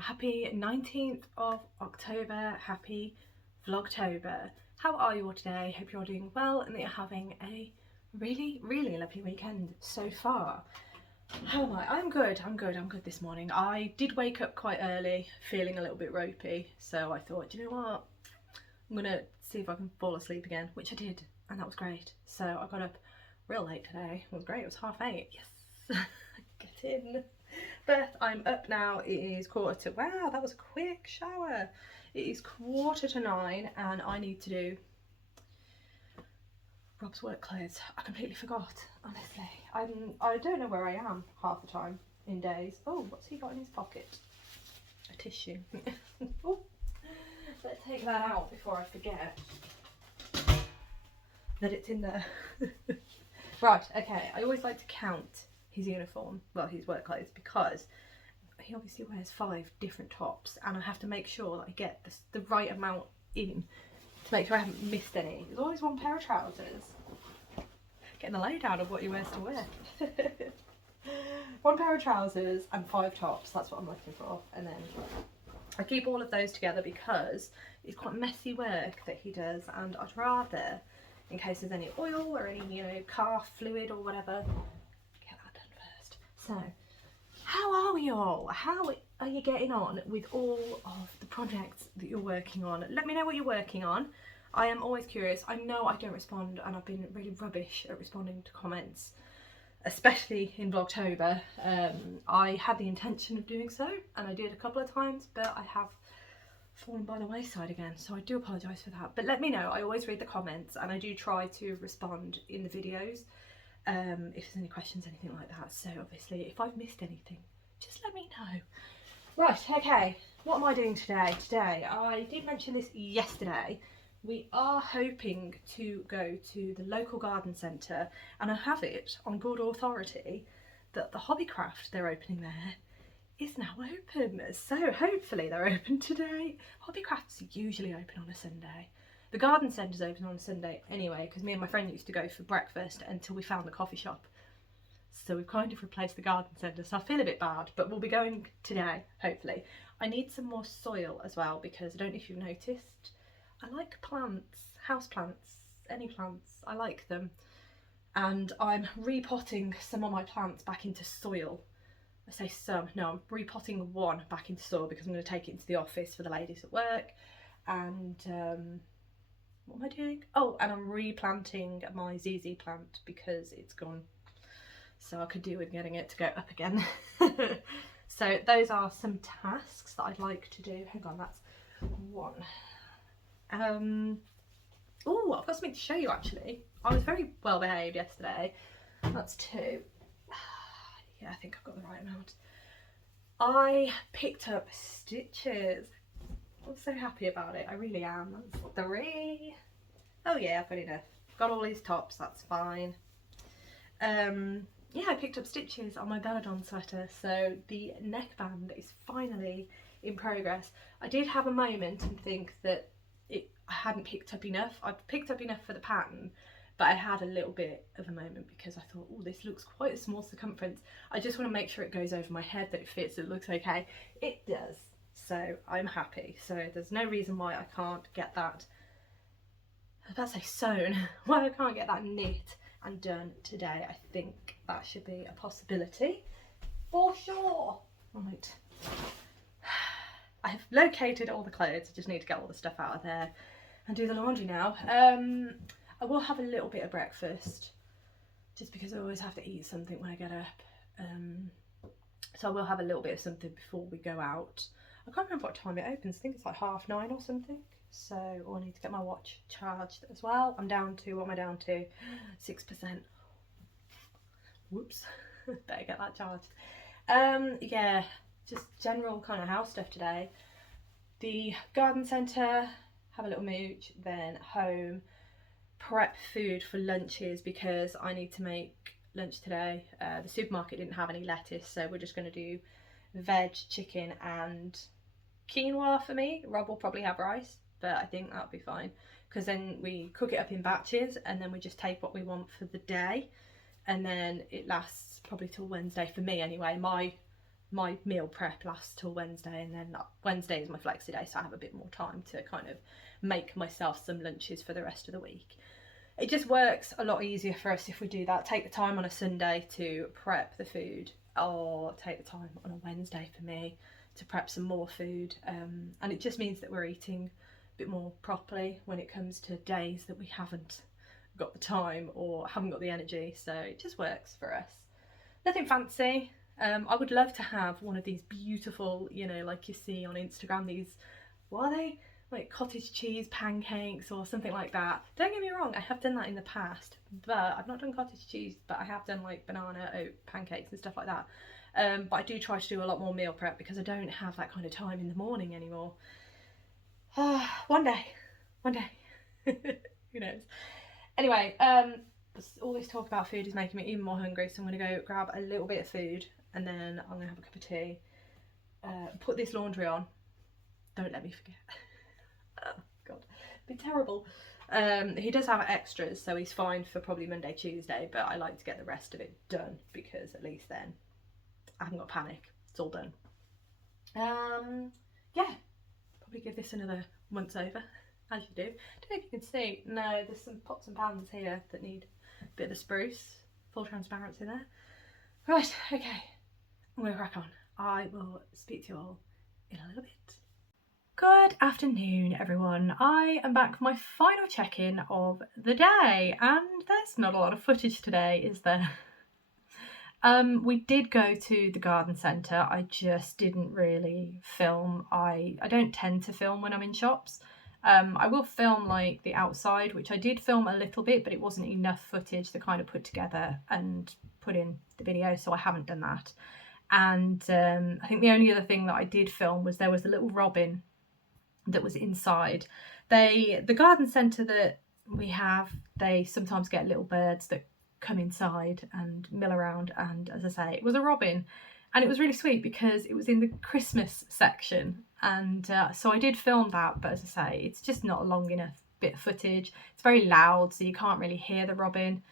Happy 19th of October, happy Vlogtober. How are you all today? Hope you're all doing well and that you're having a really lovely weekend so far. How am I? I'm good this morning. I did wake up quite early, feeling a little bit ropey, so I thought, you know what, I'm gonna see if I can fall asleep again, which I did, and that was great. So I got up real late today. It was great, it was 8:30, yes. Get in. But I'm up now. It is wow, that was a quick shower. It is 9:15 and I need to do Rob's work clothes. I completely forgot, honestly. I don't know where I am half the time in days. Oh, what's he got in his pocket? A tissue. Oh, let's take that out before I forget that it's in there. Right, okay, I always like to count his uniform, well, his work clothes, because he obviously wears 5 different tops and I have to make sure that I get the right amount in to make sure I haven't missed any. There's always one pair of trousers. Getting a laydown of what he wears to work. One pair of trousers and 5 tops, that's what I'm looking for. And then I keep all of those together because it's quite messy work that he does, and I'd rather, in case there's any oil or any, you know, car fluid or whatever, so, how are we all? How are you getting on with all of the projects that you're working on? Let me know what you're working on. I am always curious. I know I don't respond, and I've been really rubbish at responding to comments, especially in Vlogtober. I had the intention of doing so, and I did a couple of times, but I have fallen by the wayside again, so I do apologise for that. But let me know. I always read the comments, and I do try to respond in the videos. If there's any questions, anything like that. So obviously if I've missed anything, just let me know. Right, okay, what am I doing today? Today, I did mention this yesterday, we are hoping to go to the local garden centre, and I have it on good authority that the Hobbycraft they're opening there is now open. So hopefully they're open today. Hobbycraft's usually open on a Sunday. The garden centre's open on a Sunday anyway, because me and my friend used to go for breakfast until we found the coffee shop. So we've kind of replaced the garden centre, so I feel a bit bad, but we'll be going today, hopefully. I need some more soil as well, because I don't know if you've noticed, I like plants, house plants, any plants, I like them. And I'm repotting some of my plants back into soil. I say some, no, I'm repotting one back into soil because I'm going to take it into the office for the ladies at work. And what am I doing? Oh, and I'm replanting my ZZ plant because it's gone. So I could do with getting it to go up again. So those are some tasks that I'd like to do. Hang on, that's one. Oh, I've got something to show you actually. I was very well behaved yesterday. That's 2. Yeah, I think I've got the right amount. I picked up stitches. I'm so happy about it, I really am. That's 3. Oh yeah, I've got enough. Got all these tops, that's fine. Yeah, I picked up stitches on my Belledonne sweater, so the neckband is finally in progress. I did have a moment and think that I hadn't picked up enough. I'd picked up enough for the pattern, but I had a little bit of a moment because I thought, oh, this looks quite a small circumference. I just want to make sure it goes over my head, that it fits, it looks okay. It does. So I'm happy. So there's no reason why I can't get that, I was about to say sewn, why I can't get that knit and done today. I think that should be a possibility for sure. Right. I have located all the clothes. I just need to get all the stuff out of there and do the laundry now. I will have a little bit of breakfast just because I always have to eat something when I get up. So I will have a little bit of something before we go out. I can't remember what time it opens. I think it's like 9:30 or something. So I need to get my watch charged as well. I'm down to, what am I down to? 6%. Whoops, better get that charged. Yeah, just general kind of house stuff today. The garden centre, have a little mooch, then home, prep food for lunches because I need to make lunch today. The supermarket didn't have any lettuce, so we're just going to do veg, chicken and quinoa for me. Rob will probably have rice, but I think that'll be fine because then we cook it up in batches and then we just take what we want for the day, and then it lasts probably till Wednesday for me anyway. My meal prep lasts till Wednesday, and then Wednesday is my flexi day, so I have a bit more time to kind of make myself some lunches for the rest of the week. It just works a lot easier for us if we do that. Take the time on a Sunday to prep the food, or take the time on a Wednesday for me to prep some more food, and it just means that we're eating a bit more properly when it comes to days that we haven't got the time or haven't got the energy. So it just works for us. Nothing fancy. I would love to have one of these beautiful, you know, like you see on Instagram, these, what are they? Like cottage cheese pancakes or something like that. Don't get me wrong, I have done that in the past, but I've not done cottage cheese, but I have done like banana oat pancakes and stuff like that. But I do try to do a lot more meal prep because I don't have that kind of time in the morning anymore. One day. Who knows? Anyway, all this talk about food is making me even more hungry, so I'm going to go grab a little bit of food and then I'm going to have a cup of tea, put this laundry on. Don't let me forget. Oh god, it'd be terrible. He does have extras, so he's fine for probably Monday, Tuesday, but I like to get the rest of it done because at least then I haven't got panic. It's all done. Yeah, probably give this another once over, as you do. I don't know if you can see. No, there's some pots and pans here that need a bit of the spruce. Full transparency there. Right, okay. I'm going to crack on. I will speak to you all in a little bit. Good afternoon, everyone. I am back for my final check-in of the day, and there's not a lot of footage today, is there? We did go to the garden centre. I just didn't really film. I don't tend to film when I'm in shops. I will film like the outside, which I did film a little bit, but it wasn't enough footage to kind of put together and put in the video, so I haven't done that. And I think the only other thing that I did film was there was a little robin that was inside. The garden centre that we have, they sometimes get little birds that come inside and mill around, and as I say, it was a robin, and it was really sweet because it was in the Christmas section, and so I did film that, but as I say, it's just not a long enough bit of footage. It's very loud, so you can't really hear the robin,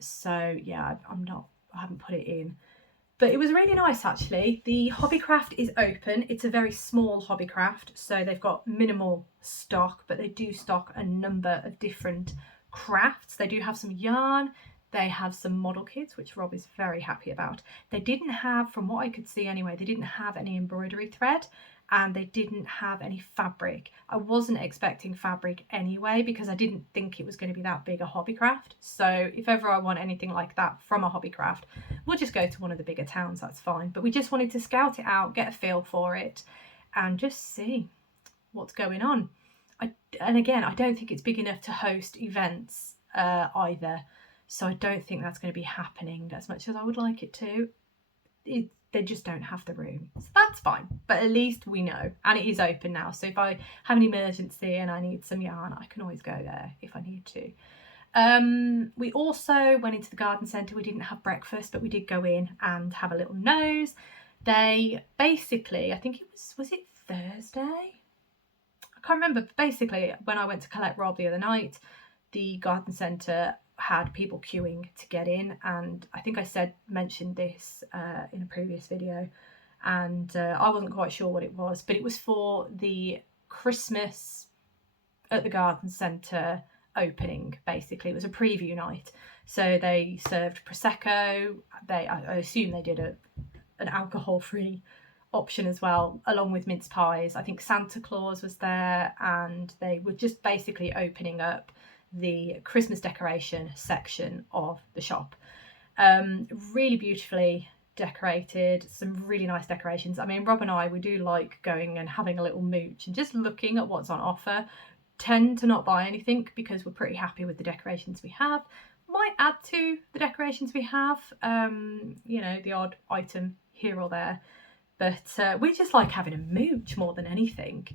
so yeah, I haven't put it in. But it was really nice actually. The Hobbycraft is open. It's a very small Hobbycraft, so they've got minimal stock, but they do stock a number of different crafts. They do have some yarn, they have some model kits, which Rob is very happy about. They didn't have, from what I could see anyway, they didn't have any embroidery thread, and they didn't have any fabric. I wasn't expecting fabric anyway because I didn't think it was going to be that big a Hobbycraft. So if ever I want anything like that from a Hobbycraft, we'll just go to one of the bigger towns, that's fine. But we just wanted to scout it out, get a feel for it, and just see what's going on. And again, I don't think it's big enough to host events either. So I don't think that's going to be happening as much as I would like it to. They just don't have the room, so that's fine, but at least we know, and it is open now, so if I have an emergency and I need some yarn, I can always go there if I need to. We also went into the garden centre. We didn't have breakfast, but we did go in and have a little nose. They basically, I think it was it Thursday? I can't remember, but basically when I went to collect Rob the other night, the garden centre had people queuing to get in, and I think I mentioned this in a previous video, and I wasn't quite sure what it was, but it was for the Christmas at the garden centre opening. Basically, it was a preview night, so they served prosecco. I assume they did an alcohol-free option as well, along with mince pies. I think Santa Claus was there, and they were just basically opening up the Christmas decoration section of the shop. Really beautifully decorated, some really nice decorations. I mean, Rob and I, we do like going and having a little mooch and just looking at what's on offer. Tend to not buy anything because we're pretty happy with the decorations we have, Might add to the decorations we have, you know, the odd item here or there, but we just like having a mooch more than anything.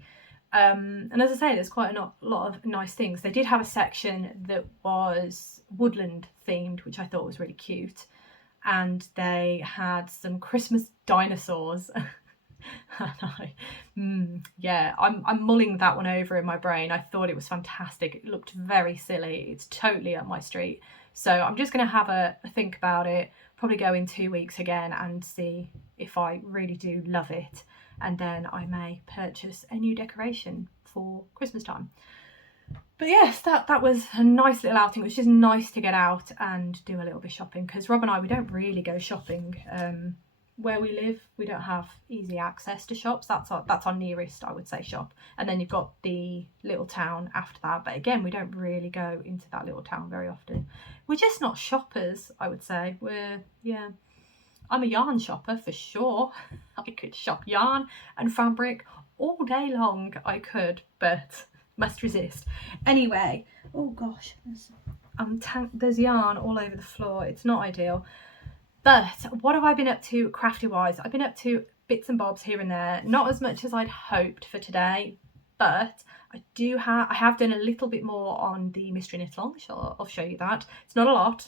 And as I say, there's quite a lot of nice things. They did have a section that was woodland themed, which I thought was really cute, and they had some Christmas dinosaurs. Yeah, I'm mulling that one over in my brain. I thought it was fantastic. It looked very silly. It's totally up my street. So I'm just going to have a think about it, probably go in 2 weeks again and see if I really do love it. And then I may purchase a new decoration for Christmas time. But yes, that was a nice little outing. It was just nice to get out and do a little bit of shopping, because Rob and I, we don't really go shopping. Where we live, we don't have easy access to shops. That's our nearest, I would say, shop. And then you've got the little town after that. But again, we don't really go into that little town very often. We're just not shoppers, I would say. I'm a yarn shopper for sure. I could shop yarn and fabric all day long. I could, but must resist. Anyway, oh gosh, there's yarn all over the floor. It's not ideal. But what have I been up to crafty wise? I've been up to bits and bobs here and there. Not as much as I'd hoped for today, but I have done a little bit more on the mystery knit along. I'll show you that. It's not a lot.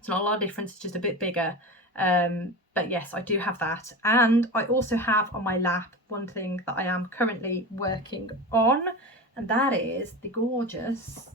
It's not a lot of difference. It's just a bit bigger. But yes, I do have that. And I also have on my lap one thing that I am currently working on, and that is the gorgeous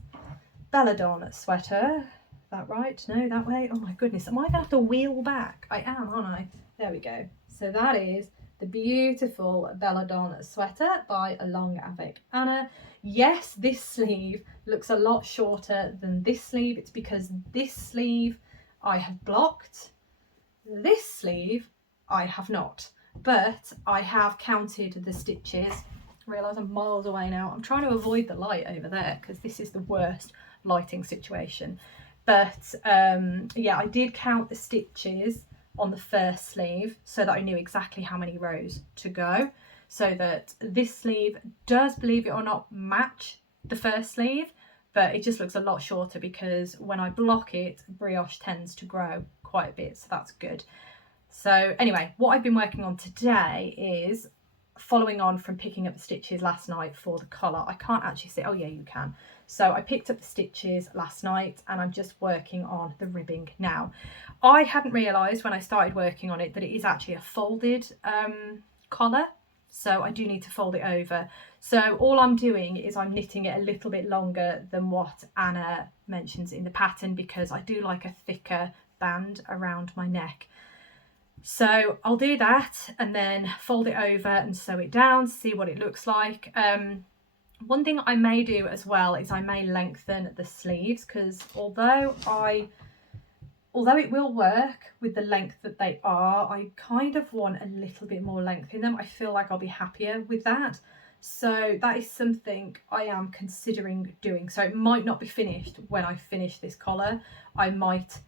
Belledonne Sweater. That right? No, that way? Oh my goodness, am I gonna have to wheel back? I am, aren't I? There we go. So that is the beautiful Belledonne Sweater by Along Avec Anna. Yes, this sleeve looks a lot shorter than this sleeve. It's because this sleeve I have blocked. This sleeve I have not, but I have counted the stitches. I realise I'm miles away now. I'm trying to avoid the light over there because this is the worst lighting situation. But yeah, I did count the stitches on the first sleeve so that I knew exactly how many rows to go, so that this sleeve does, believe it or not, match the first sleeve, but it just looks a lot shorter because when I block it, brioche tends to grow quite a bit, so that's good. So anyway, what I've been working on today is following on from picking up the stitches last night for the collar. I can't actually see, oh yeah, you can. So I picked up the stitches last night and I'm just working on the ribbing now. I hadn't realised when I started working on it that it is actually a folded collar, so I do need to fold it over. So all I'm doing is I'm knitting it a little bit longer than what Anna mentions in the pattern, because I do like a thicker band around my neck. So I'll do that and then fold it over and sew it down, see what it looks like. One thing I may do as well is I may lengthen the sleeves, because although it will work with the length that they are, I kind of want a little bit more length in them. I feel like I'll be happier with that. So that is something I am considering doing. So it might not be finished when I finish this collar. I might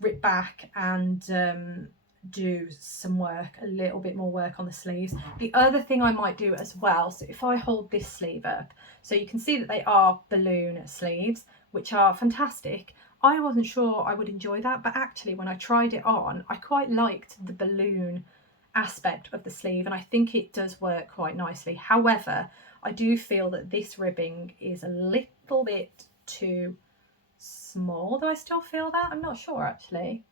rip back and do some work, a little bit more work on the sleeves. The other thing I might do as well, so if I hold this sleeve up, so you can see that they are balloon sleeves, which are fantastic. I wasn't sure I would enjoy that, but actually when I tried it on, I quite liked the balloon aspect of the sleeve, and I think it does work quite nicely. However, I do feel that this ribbing is a little bit too small. Do I still feel that? I'm not sure actually.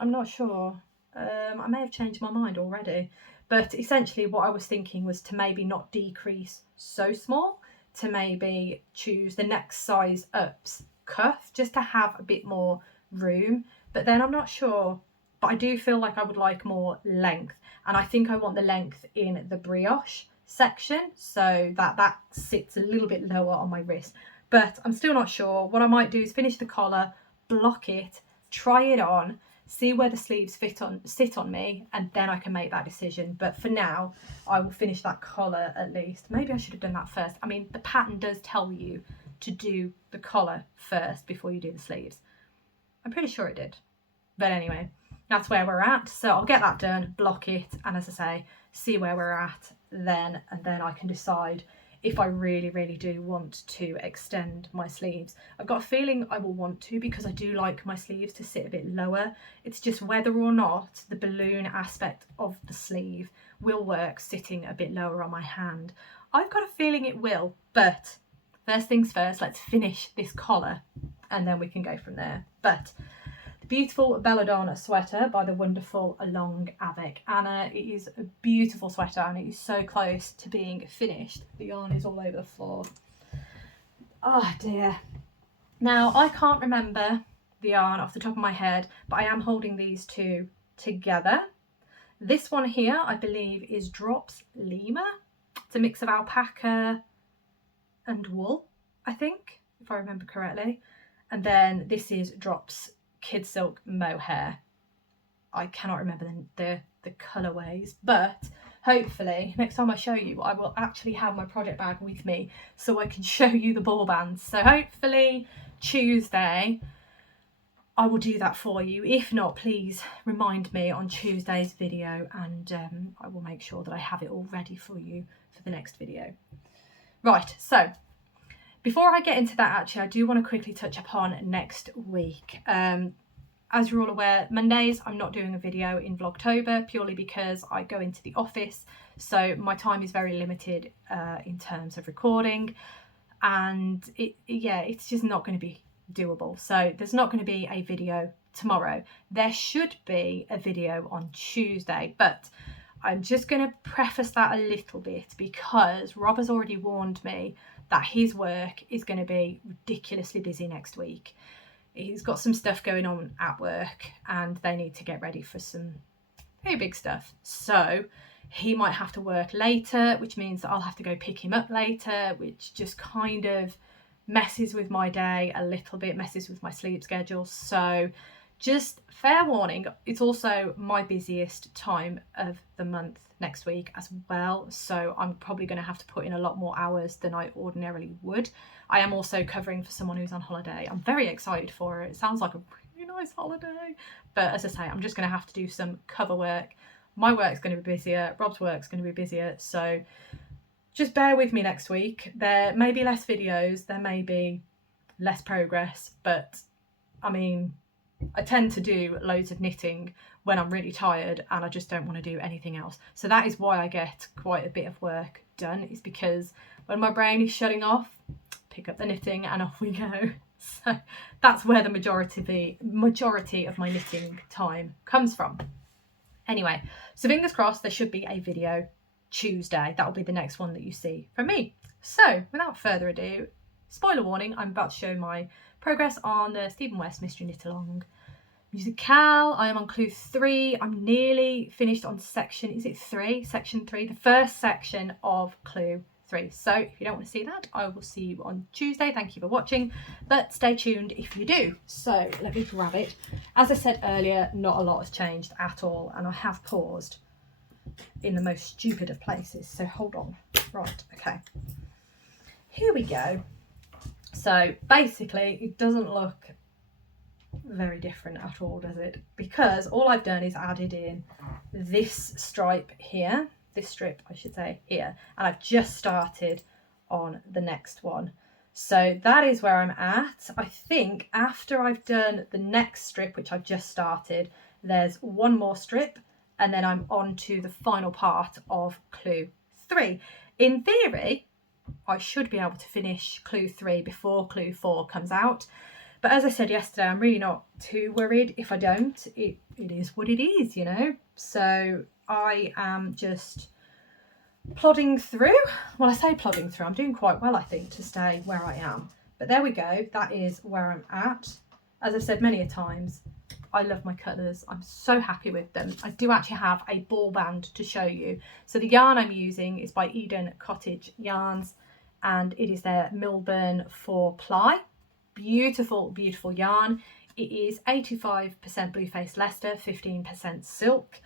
I'm not sure. I may have changed my mind already, but essentially what I was thinking was to maybe not decrease so small, to maybe choose the next size up's cuff just to have a bit more room. But then I'm not sure, but I do feel like I would like more length, and I think I want the length in the brioche section so that sits a little bit lower on my wrist. But I'm still not sure. What I might do is finish the collar, block it, try it on, see where the sleeves sit on me, and then I can make that decision. But for now, I will finish that collar at least. Maybe I should have done that first. I mean, the pattern does tell you to do the collar first before you do the sleeves. I'm pretty sure it did. But anyway, that's where we're at. So I'll get that done, block it, and as I say, see where we're at then, and then I can decide if I really, really do want to extend my sleeves. I've got a feeling I will want to, because I do like my sleeves to sit a bit lower. It's just whether or not the balloon aspect of the sleeve will work sitting a bit lower on my hand. I've got a feeling it will, but first things first, let's finish this collar and then we can go from there. But the beautiful Belledonne Sweater by the wonderful Along Avec Anna. It is a beautiful sweater and it is so close to being finished. The yarn is all over the floor. Oh dear. Now I can't remember the yarn off the top of my head, but I am holding these two together. This one here I believe is Drops Lima. It's a mix of alpaca and wool, I think, if I remember correctly. And then this is Drops Kid Silk Mohair. I cannot remember the colourways, but hopefully next time I show you I will actually have my project bag with me so I can show you the ball bands. So hopefully Tuesday I will do that for you. If not, please remind me on Tuesday's video, and I will make sure that I have it all ready for you for the next video. Right, so before I get into that, actually, I do want to quickly touch upon next week. As you're all aware, Mondays I'm not doing a video in Vlogtober, purely because I go into the office, so my time is very limited in terms of recording, and it's just not going to be doable. So there's not going to be a video tomorrow. There should be a video on Tuesday, but I'm just going to preface that a little bit because Rob has already warned me that his work is going to be ridiculously busy next week. He's got some stuff going on at work and they need to get ready for some very big stuff. So he might have to work later, which means that I'll have to go pick him up later, which just kind of messes with my day a little bit, messes with my sleep schedule. So just fair warning, it's also my busiest time of the month next week as well, so I'm probably going to have to put in a lot more hours than I ordinarily would. I am also covering for someone who's on holiday. I'm very excited for it. It sounds like a really nice holiday, but as I say, I'm just going to have to do some cover work. My work's going to be busier, Rob's work's going to be busier, so just bear with me next week. There may be less videos, there may be less progress, but I mean, I tend to do loads of knitting when I'm really tired and I just don't want to do anything else. So that is why I get quite a bit of work done, is because when my brain is shutting off, pick up the knitting and off we go. So that's where the majority of my knitting time comes from. Anyway, so fingers crossed there should be a video Tuesday. That will be the next one that you see from me. So without further ado, spoiler warning, I'm about to show my progress on the Stephen West Mystery Knit Along MusiKAL. I am on clue 3. I'm nearly finished on section, is it 3? Section 3, the first section of clue 3. So if you don't want to see that, I will see you on Tuesday. Thank you for watching, but stay tuned if you do. So let me grab it. As I said earlier, not a lot has changed at all, and I have paused in the most stupid of places, so hold on. Right, okay, here we go. So basically it doesn't look very different at all, does it? Because all I've done is added in this stripe here, this strip I should say here, and I've just started on the next one. So that is where I'm at. I think after I've done the next strip, which I've just started, there's one more strip and then I'm on to the final part of clue 3. In theory, I should be able to finish clue 3 before clue 4 comes out. But as I said yesterday, I'm really not too worried if I don't. It is what it is, you know. So I am just plodding through. Well, I say plodding through. I'm doing quite well, I think, to stay where I am. But there we go. That is where I'm at. As I've said many a times, I love my colours. I'm so happy with them. I do actually have a ball band to show you. So the yarn I'm using is by Eden Cottage Yarns, and it is their Milburn 4-ply. Beautiful, beautiful yarn. It is 85% Blue Face Leicester, 15% silk.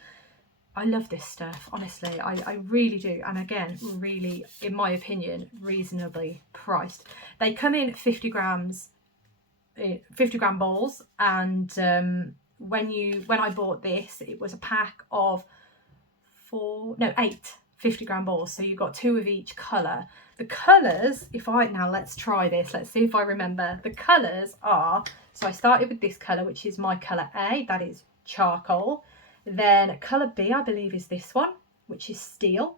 I love this stuff, honestly. I really do. And again, really, in my opinion, reasonably priced. They come in 50 gram balls, and when I bought this, it was a pack of 8 50-gram balls, so you've got 2 of each colour. The colours, now let's try this, let's see if I remember. The colours are, so I started with this colour, which is my colour A, that is charcoal. Then colour B, I believe, is this one, which is steel.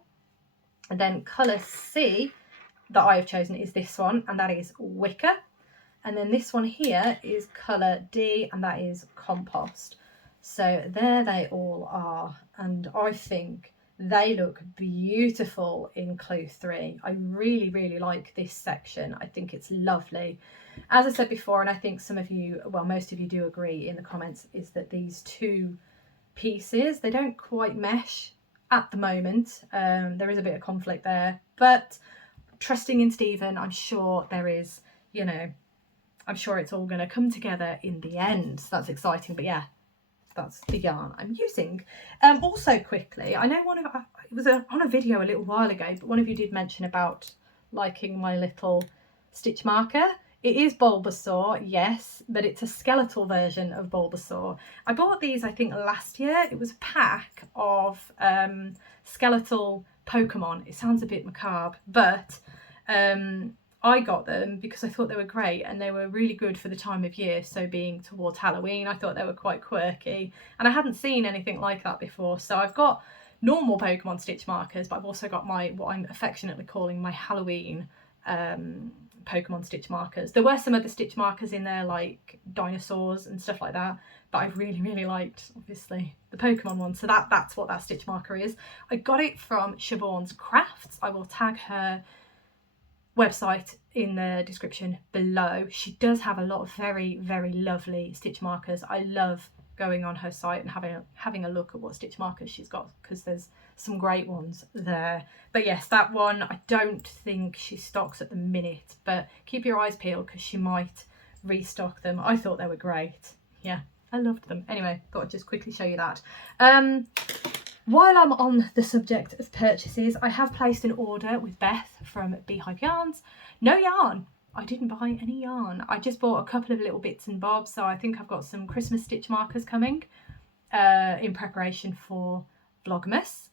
And then colour C that I have chosen is this one, and that is wicker. And then this one here is colour D, and that is compost. So there they all are, and I think they look beautiful in Clue 3. I really, really like this section. I think it's lovely. As I said before, and I think some of you, well, most of you do agree in the comments, is that these two pieces, they don't quite mesh at the moment. There is a bit of conflict there, but trusting in Stephen, I'm sure there is, you know, I'm sure it's all going to come together in the end. So that's exciting. But yeah, that's the yarn I'm using. Also quickly, I know it was on a video a little while ago, but one of you did mention about liking my little stitch marker. It is Bulbasaur, yes, but it's a skeletal version of Bulbasaur. I bought these, I think, last year. It was a pack of skeletal Pokemon. It sounds a bit macabre, but I got them because I thought they were great, and they were really good for the time of year. So being towards Halloween, I thought they were quite quirky, and I hadn't seen anything like that before. So I've got normal Pokemon stitch markers, but I've also got what I'm affectionately calling my Halloween Pokemon stitch markers. There were some other stitch markers in there, like dinosaurs and stuff like that, but I really, really liked, obviously, the Pokemon one. So that's what that stitch marker is. I got it from Siobhan's Crafts. I will tag her website in the description below. She does have a lot of very, very lovely stitch markers. I love going on her site and having a look at what stitch markers she's got, because there's some great ones there. But yes, that one I don't think she stocks at the minute, but keep your eyes peeled because she might restock them. I thought they were great. Yeah, I loved them. Anyway, thought I'd just quickly show you that. While I'm on the subject of purchases, I have placed an order with Beth from Beehive Yarns. No yarn. I didn't buy any yarn. I just bought a couple of little bits and bobs. So I think I've got some Christmas stitch markers coming in preparation for Vlogmas.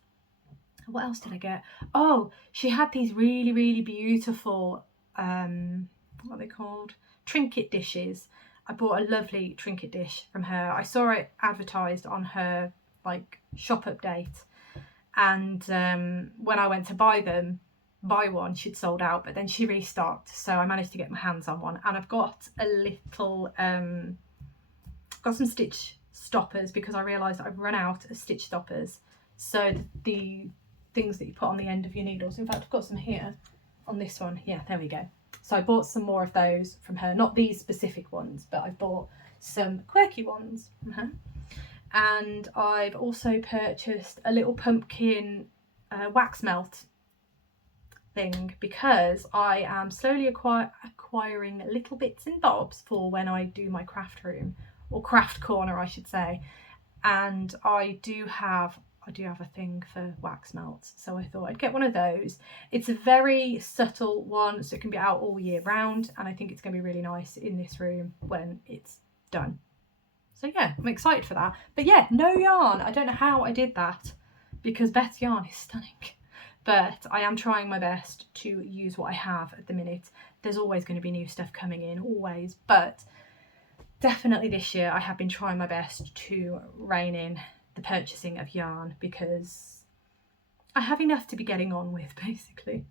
What else did I get? Oh, she had these really, really beautiful, what are they called? Trinket dishes. I bought a lovely trinket dish from her. I saw it advertised on her shop update, and when I went to buy one, she'd sold out, but then she restocked, so I managed to get my hands on one. And I've got a little got some stitch stoppers, because I realised I've run out of stitch stoppers, so the things that you put on the end of your needles. In fact, I've got some here on this one. Yeah, there we go. So I bought some more of those from her, not these specific ones, but I bought some quirky ones from her. And I've also purchased a little pumpkin wax melt thing, because I am slowly acquiring little bits and bobs for when I do my craft room, or craft corner I should say. And I do have a thing for wax melts, so I thought I'd get one of those. It's a very subtle one, so it can be out all year round, and I think it's going to be really nice in this room when it's done. So yeah, I'm excited for that. But yeah, no yarn. I don't know how I did that, because Beth's yarn is stunning. But I am trying my best to use what I have at the minute. There's always going to be new stuff coming in, always. But definitely this year I have been trying my best to rein in the purchasing of yarn, because I have enough to be getting on with, basically.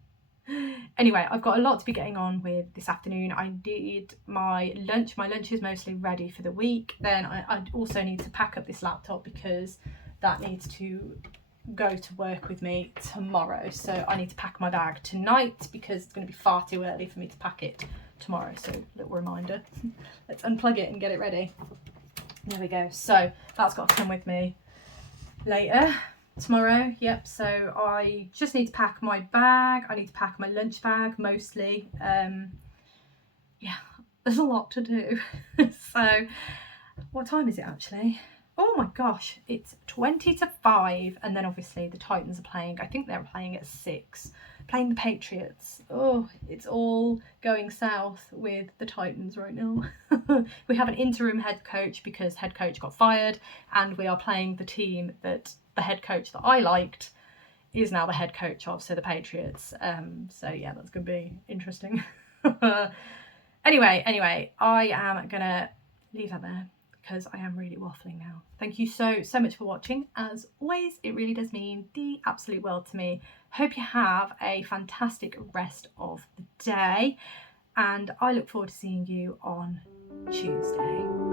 Anyway, I've got a lot to be getting on with this afternoon. I did my lunch. My lunch is mostly ready for the week. Then I also need to pack up this laptop, because that needs to go to work with me tomorrow. So I need to pack my bag tonight, because it's going to be far too early for me to pack it tomorrow. So little reminder. Let's unplug it and get it ready. There we go. So that's got to come with me later. Tomorrow, yep. So I just need to pack my bag. I need to pack my lunch bag mostly. Yeah, there's a lot to do. So what time is it actually? Oh my gosh, it's 20 to 5, and then obviously the Titans are playing. I think they're playing at 6, playing the Patriots. Oh, it's all going south with the Titans right now. We have an interim head coach because head coach got fired, and we are playing the team that the head coach that I liked is now the head coach of the Patriots. So yeah, that's going to be interesting. Anyway, I am going to leave that there because I am really waffling now. Thank you so much for watching. As always, it really does mean the absolute world to me. Hope you have a fantastic rest of the day, and I look forward to seeing you on Tuesday.